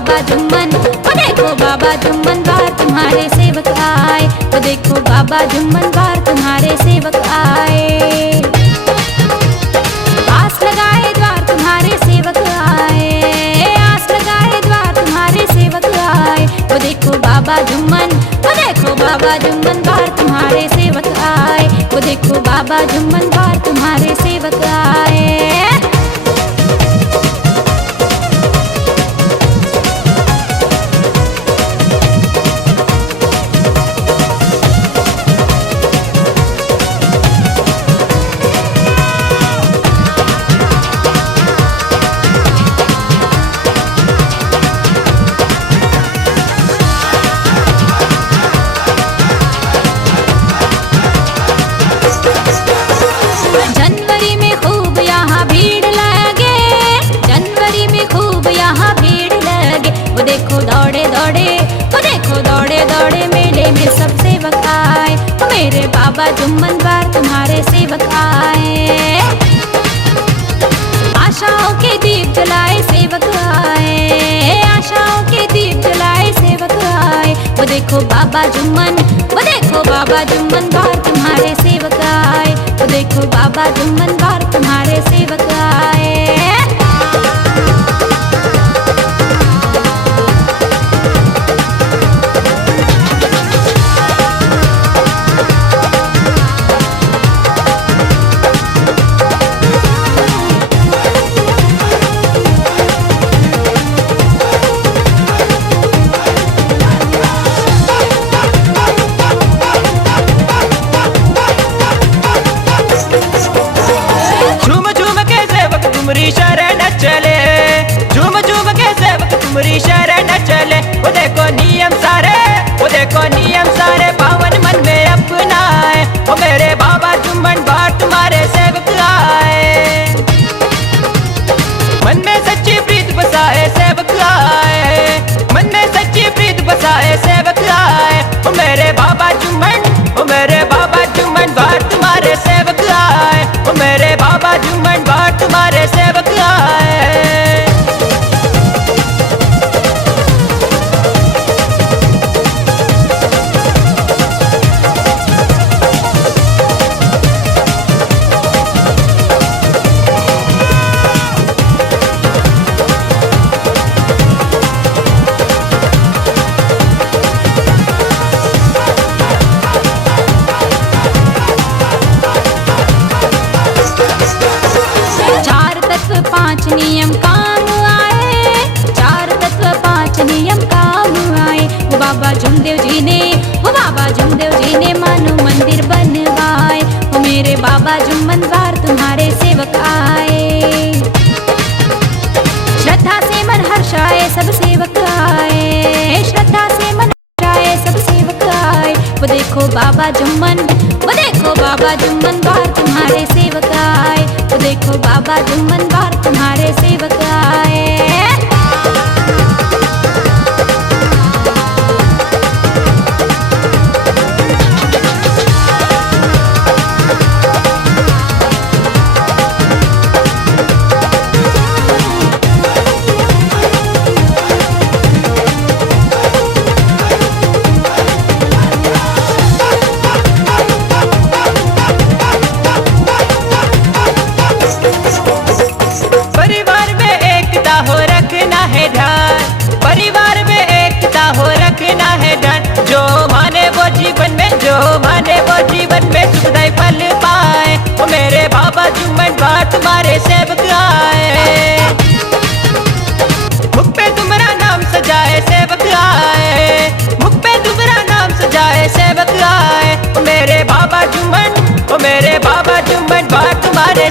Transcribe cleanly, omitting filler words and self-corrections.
बाबा जुम्मन, वो देखो बाबा जुम्मन बार तुम्हारे सेवक आए, वो देखो बाबा जुम्मन बार तुम्हारे सेवक आए। आस लगाए द्वार तुम्हारे सेवक आए, आस लगाए द्वार तुम्हारे सेवक आए, वो देखो बाबा जुम्मन, वो देखो बाबा जुम्मन बार तुम्हारे सेवक आए, वो देखो बाबा जुम्मन बार तुम्हारे सेवक आए। जनवरी में खूब यहाँ भीड़ लगे, जनवरी में खूब यहाँ भीड़ लगे, वो देखो दौड़े दौड़े, वो देखो दौड़े दौड़े मेले में सब सेवक आए, वो मेरे बाबा जुम्मन बार तुम्हारे सेवक आए। आशाओं के दीप जलाए सेवक आए, आशाओं के दीप जलाए सेवक आए, वो देखो बाबा जुम्मन, वो देखो बाबा जुम्मन बार तुम्हारे सेवक आए, वो देखो बाबा जुम्मन बार तुम्हारे सेवक आए। तुमरी शरण चले, झूम झूम के सेवक तुमरी शरण चले, वो देखो नियम सारे, वो देखो नियम सारे पावन मन में अपनाए, वो मेरे बाबा जुम्मन बार तुम्हारे सेवक आए। मन में सच्ची प्रीत बसाए सेवक आए, मन में सच्ची प्रीत बसाए सेवक आए, वो मेरे बाबा जुम्मन, वो मेरे बाबा जुम्मन बार तुम्हारे सेवक आए, वो मेरे बाबा जुम्मन बार तुम्हारे सेवक आए। पांच नियम काम आए, चार तत्व पांच नियम काम आए, वो बाबा जुमदेव जी ने, वो बाबा जुमदेव जी ने मानो मंदिर बनवाए, वो मेरे बाबा जुम्मन बार तुम्हारे सेवक आए। श्रद्धा से मन हर्षाए सब सेवक आए, श्रद्धा से मन हर्षाए सब सेवक आए, वो देखो बाबा जुम्मन, वो देखो बाबा जुम्मन बार तुम्हारे सेवक आए, वो देखो बाबा जुम्मन बार तुम्हारे सेवक आए। परिवार में एकता हो रखना है ध्यान, परिवार में एकता हो रखना है ध्यान, जो माने वो जीवन में, जो माने वो जीवन में सुखदायी फल पाए, वो मेरे बाबा जुम्मन बार तुम्हारे सेवक आए। मुख पे तुम्हारा नाम सजाए सेवक आए, मुख पे तुम्हारा नाम सजाए सेवक आए, वो मेरे बाबा जुम्मन, वो मेरे बाबा जुम्मन बार तुम्हारे